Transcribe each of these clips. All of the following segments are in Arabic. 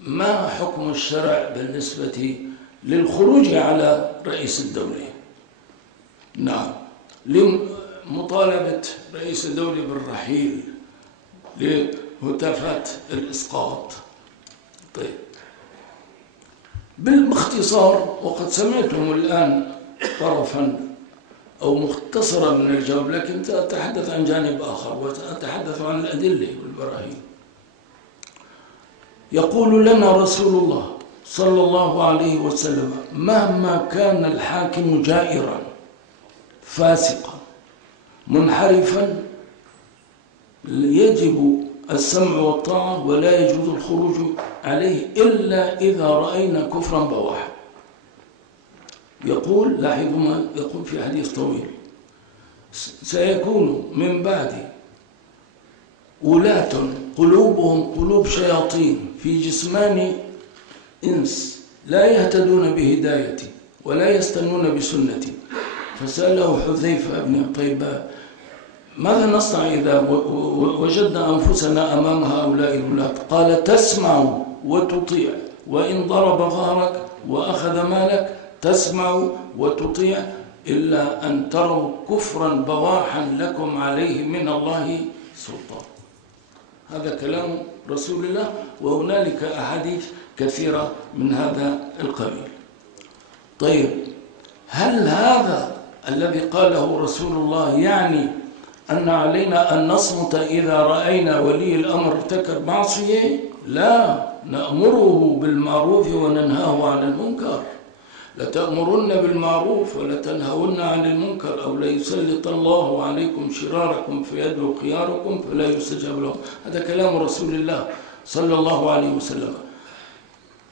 ما حكم الشرع بالنسبة للخروج على رئيس الدولة؟ نعم، لمطالبة رئيس الدولة بالرحيل لهتافات الإسقاط. طيب، باختصار، وقد سمعتم الآن طرفا أو مختصرا من الجواب، لكن سأتحدث عن جانب آخر وسأتحدث عن الأدلة والبراهين. يقول لنا رسول الله صلى الله عليه وسلم: مهما كان الحاكم جائرا فاسقا منحرفا يجب السمع والطاعة، ولا يجوز الخروج عليه إلا إذا رأينا كفرا بواحا. يقول، لاحظوا ما يقول في حديث طويل: سيكون من بعد ولاة قلوبهم قلوب شياطين في جسمان إنس لا يهتدون بهدايتي ولا يستنون بسنتي. فسأله حذيفة بن طيب: ماذا نصنع إذا وجدنا أنفسنا أمام هؤلاء الولاة؟ قال: تسمع وتطيع، وإن ضرب ظهرك وأخذ مالك تسمع وتطيع، إلا أن تروا كفرا بواحا لكم عليه من الله سلطان. هذا كلام رسول الله، وهنالك أحاديث كثيرة من هذا القبيل. طيب، هل هذا الذي قاله رسول الله يعني أن علينا أن نصمت إذا رأينا ولي الأمر ارتكب معصية؟ لا، نأمره بالمعروف وننهاه عن المنكر. لتأمرن بالمعروف ولتنهون عن المنكر، أو ليسلط الله عليكم شراركم فيدعو خياركم فلا يستجاب لهم. هذا كلام رسول الله صلى الله عليه وسلم.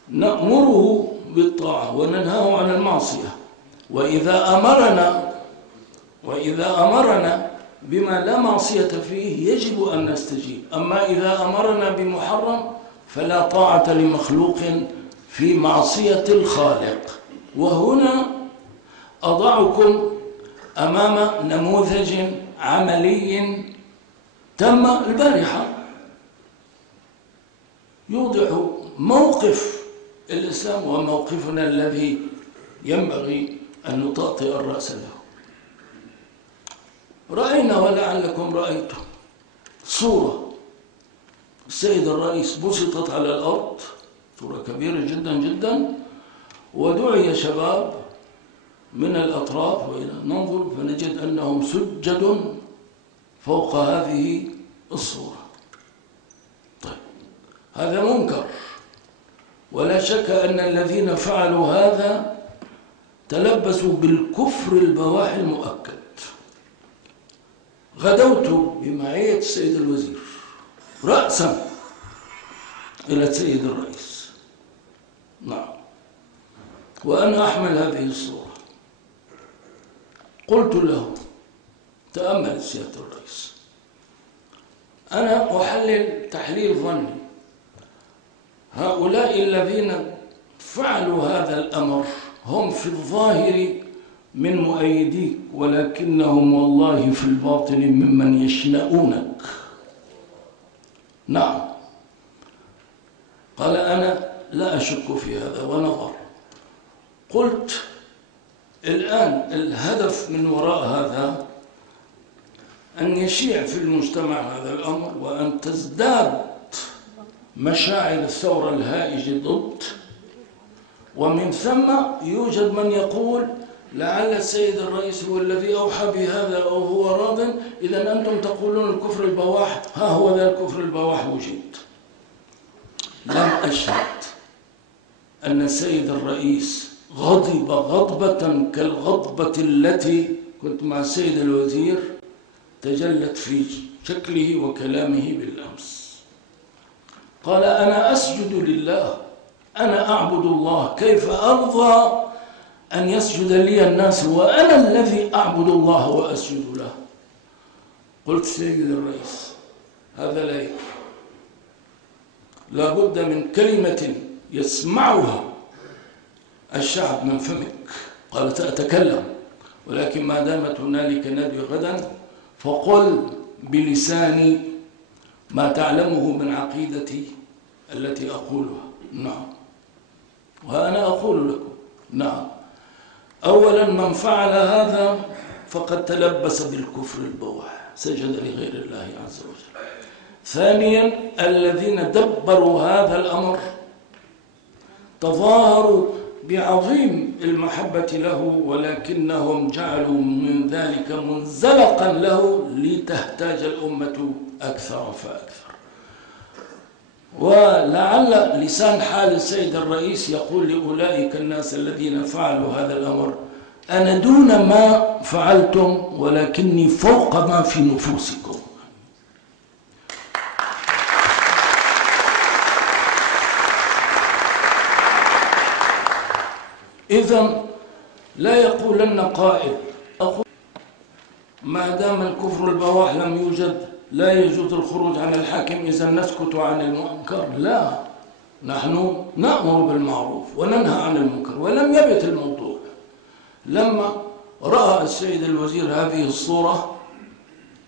نأمره بالطاعة وننهاه عن المعصية، وإذا أمرنا بما لا معصية فيه يجب أن نستجيب. أما إذا أمرنا بمحرم فلا طاعة لمخلوق في معصية الخالق. وهنا أضعكم أمام نموذج عملي تم البارحة يوضح موقف الإسلام وموقفنا الذي ينبغي أن نطأطئ الرأس له. رأينا ولعلكم رأيتم صورة السيد الرئيس بسطت على الأرض، صورة كبيرة جدا جدا، ودعي شباب من الأطراف ننظر فنجد أنهم سجد فوق هذه الصورة. طيب، هذا منكر، ولا شك أن الذين فعلوا هذا تلبسوا بالكفر البواح المؤكد. غدوت بمعية السيد الوزير رأسا إلى السيد الرئيس، نعم، وأنا أحمل هذه الصورة. قلت له: تأمل سيادة الرئيس، أنا أحلل تحليل ظني، هؤلاء الذين فعلوا هذا الأمر هم في الظاهر من مؤيديك، ولكنهم والله في الباطن ممن يشنؤونك. نعم. قال: أنا لا أشك في هذا، ونظر. قلت: الآن الهدف من وراء هذا أن يشيع في المجتمع هذا الأمر، وأن تزداد مشاعر الثورة الهائجة ضد، ومن ثم يوجد من يقول لعل السيد الرئيس هو الذي أوحى بهذا أو هو راض، إذا أنتم تقولون الكفر البواح، ها هو ذا الكفر البواح وجد. لم أشهد أن السيد الرئيس غضب غضبة كالغضبة التي كنت مع السيد الوزير تجلت في شكله وكلامه بالأمس. قال: أنا أسجد لله، أنا أعبد الله، كيف أرضى أن يسجد لي الناس وأنا الذي أعبد الله وأسجد له؟ قلت: سيد الرئيس، هذا لا يكفي، لا بد من كلمة يسمعها الشعب من فمك. قال: سأتكلم، ولكن ما دامت هنالك ندوة غدا فقل بلساني ما تعلمه من عقيدتي التي أقولها. نعم، وأنا أقول لكم نعم، أولا من فعل هذا فقد تلبس بالكفر البواح، سجد لغير الله عز وجل. ثانيا الذين دبروا هذا الأمر تظاهروا بعظيم المحبة له، ولكنهم جعلوا من ذلك منزلقا له لتهتاج الأمة أكثر فأكثر. ولعل لسان حال السيد الرئيس يقول لأولئك الناس الذين فعلوا هذا الأمر: أنا دون ما فعلتم ولكني فوق ما في نفوسكم. إذن لا يقولن قائل ما دام الكفر البواح لم يوجد لا يجوز الخروج عن الحاكم، إذا نسكت عن المنكر. لا، نحن نأمر بالمعروف وننهى عن المنكر. ولم يبت الموضوع. لما رأى السيد الوزير هذه الصورة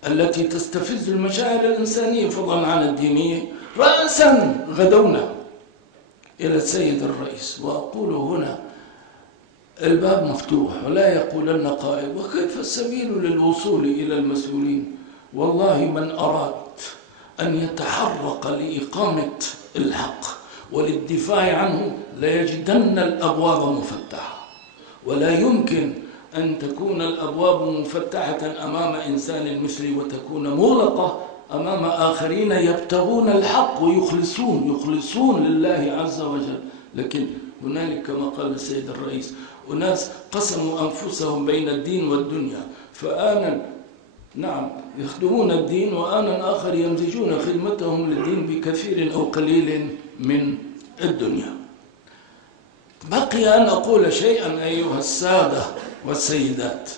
التي تستفز المشاعر الإنسانية فضلا عن الدينية، رأسا غدونا إلى السيد الرئيس. وأقول هنا الباب مفتوح، ولا يقولن قائل وكيف السبيل للوصول إلى المسؤولين. والله من أراد أن يتحرك لإقامة الحق وللدفاع عنه ليجدن الأبواب مفتحة، ولا يمكن أن تكون الأبواب مفتحة أمام إنسان مثلي وتكون مغلقة أمام آخرين يبتغون الحق ويخلصون لله عز وجل. لكن هنالك كما قال السيد الرئيس أناس قسموا أنفسهم بين الدين والدنيا، فآنا نعم يخدمون الدين وآنا آخر يمزجون خدمتهم للدين بكثير أو قليل من الدنيا. بقي أن أقول شيئا أيها السادة والسيدات.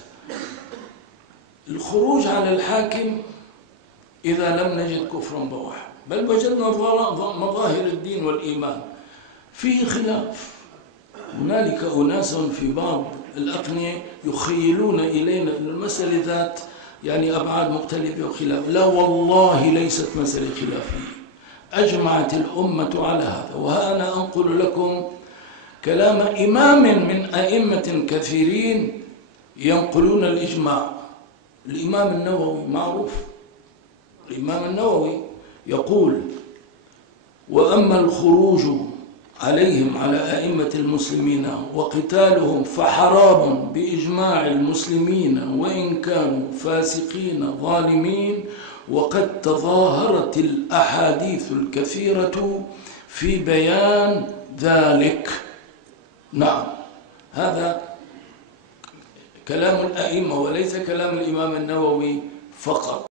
الخروج عن الحاكم إذا لم نجد كفرا بواحا، بل وجدنا مظاهر الدين والإيمان، فيه خلاف. هنالك أناس في بعض الأقنية يخيلون إلينا أن المسألة ذات يعني أبعاد مختلفة وخلاف. لا والله ليست مسألة خلافية، أجمعت الأمة على هذا. وأنا أنقل لكم كلام إمام من أئمة كثيرين ينقلون الإجماع. الإمام النووي معروف، الإمام النووي يقول: وأما الخروج عليهم على أئمة المسلمين وقتالهم فحرام بإجماع المسلمين وإن كانوا فاسقين ظالمين، وقد تظاهرت الأحاديث الكثيرة في بيان ذلك. نعم، هذا كلام الأئمة وليس كلام الإمام النووي فقط.